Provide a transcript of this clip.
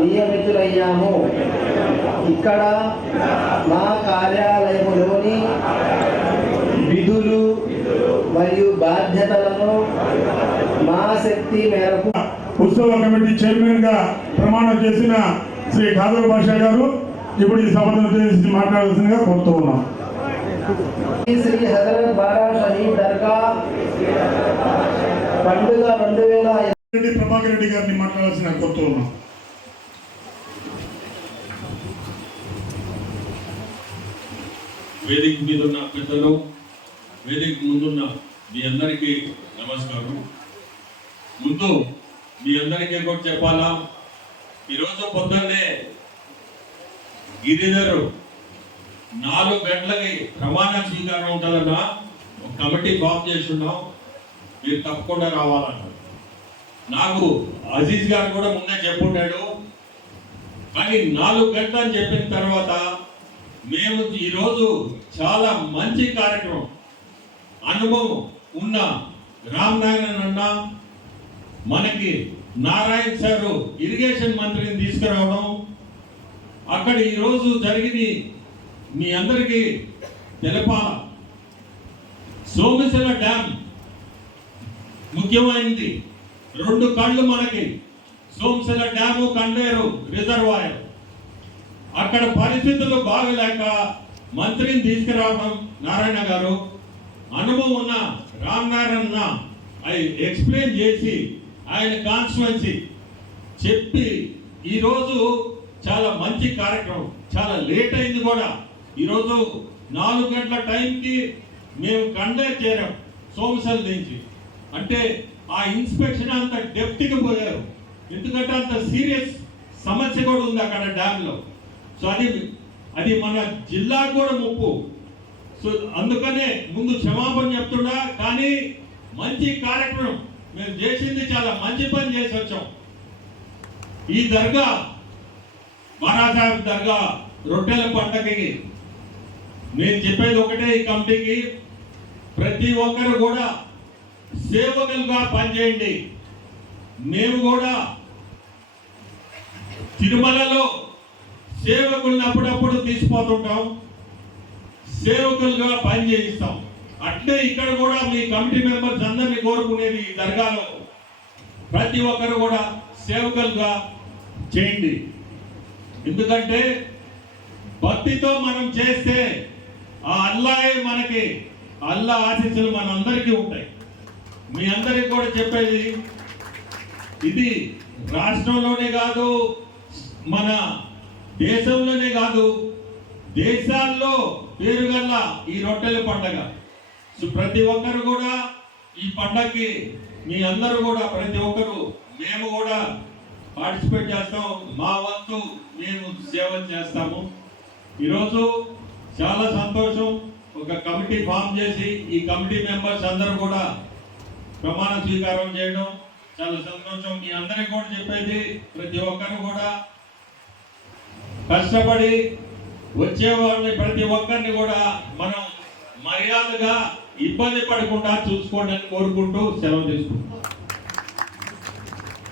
నియమితులయ్యాము. ఇక్కడ మా కార్యాలయంలోని విధులు మరియు బాధ్యతలను మా శక్తి మేరకు ఉత్సవ కమిటీ చైర్మన్గా ప్రమాణం చేసిన శ్రీ కాదర్ భాష గారు ఇప్పుడు ఈ సభను ఉద్దేశించి మాట్లాడాల్సిందిగా కోరుతూ ఉన్నాం. శ్రీ హజరత్ బారా షహీద్ దర్గా పండుగ రెండు వేల ప్రభాకర్ రెడ్డి గారిని మాట్లాడాల్సిన కోరుతూ ఉన్నాం. వేదిక మీద ఉన్న పెద్దలు వేదిక ముందున్న మీ అందరికీ నమస్కారం. ముందు మీ అందరికీ కూడా చెప్పాలా? ఈరోజు పొద్దున్నే గిరిధరు నాలుగు గంటలకి ప్రమాణ స్వీకారం ఉంటుందన్న ఒక కమిటీ ఫామ్ చేస్తున్నాం మీరు తప్పకుండా రావాలన్నారు. నాకు అజీజ్ గారు కూడా ముందే చెప్పుంటాడు. కానీ నాలుగు గంటలు అని చెప్పిన తర్వాత మేము ఈరోజు చాలా మంచి కార్యక్రమం అనుభవం ఉన్న రామ్ నారాయణ అన్న మనకి నారాయణ సారు ఇరిగేషన్ మంత్రిని తీసుకురావడం అక్కడ ఈరోజు జరిగింది మీ అందరికీ తెలపాల. సోమశిల డ్యామ్ ముఖ్యమైనది. రెండు కళ్ళు మనకి సోమశిల డ్యాము కండేరు రిజర్వాయర్. అక్కడ పరిస్థితులు బాగలేక మంత్రిని తీసుకురావడం నారాయణ గారు అనుభవం ఉన్న రామ్ నారాయణ అవి ఎక్స్ప్లెయిన్ చేసి ఆయన కాన్స్టిట్యున్సీ చెప్పి ఈరోజు చాలా మంచి కార్యక్రమం చాలా లేట్ అయింది కూడా. ఈరోజు నాలుగు గంటల టైంకి మేము కండక్ట్ చేరాం సోమశల్ నుంచి. అంటే ఆ ఇన్స్పెక్షన్ అంత డెప్త్కి పోయారు. ఎందుకంటే అంత సీరియస్ సమస్య కూడా ఉంది అక్కడ డ్యామ్లో సో అది అది మన జిల్లా కూడా ముప్పు. సో అందుకనే ముందు క్షమాపణ చెప్తున్నా కానీ మంచి కార్యక్రమం. మేము చేసింది చాలా మంచి పని చేసి వచ్చాం. ఈ దర్గా మహాసాహెబ్ దర్గా రొట్టెల పండగకి నేను చెప్పేది ఒకటే ఈ కమిటీకి ప్రతి ఒక్కరు కూడా సేవకులుగా పనిచేయండి. మేము కూడా తిరుమలలో సేవకుల్ని అప్పుడప్పుడు తీసిపోతుంటాం. సేవకులుగా పని చేయిస్తాం. అట్లే ఇక్కడ కూడా మీ కమిటీ మెంబర్స్ అందరినీ కోరుకునేది ఈ దర్గాలో. ప్రతి ఒక్కరు కూడా సేవకులుగా చేయండి. ఎందుకంటే భక్తితో మనం చేస్తే ఆ అల్లాయే మనకి అల్లా ఆశీస్సులు మనందరికీ ఉంటాయి. మీ అందరికి కూడా చెప్పేది ఇది రాష్ట్రంలోనే కాదు మన దేశంలోనే కాదు దేశాల్లో పేరుగల్ల ఈ రొట్టెల పండగ. సో ప్రతి ఒక్కరు కూడా ఈ పండగకి మీ అందరూ కూడా ప్రతి ఒక్కరు మేము కూడా పార్టిసిపేట్ చేస్తాం. మా వంతు మేము సేవ చేస్తాము. ఈరోజు చాలా సంతోషం. ఒక కమిటీ ఫామ్ చేసి ఈ కమిటీ మెంబర్స్ అందరూ కూడా ప్రమాణ స్వీకారం చేయడం. చాలా సంతోషం. మీ అందరికి కూడా చెప్పేది ప్రతి ఒక్కరు కూడా కష్టపడి వచ్చేవాళ్ళని ప్రతి ఒక్కరిని కూడా మనం మర్యాదగా ఇబ్బంది పడకుండా చూసుకోండి అని కోరుకుంటూ సెలవు తీసుకుంటున్నాం.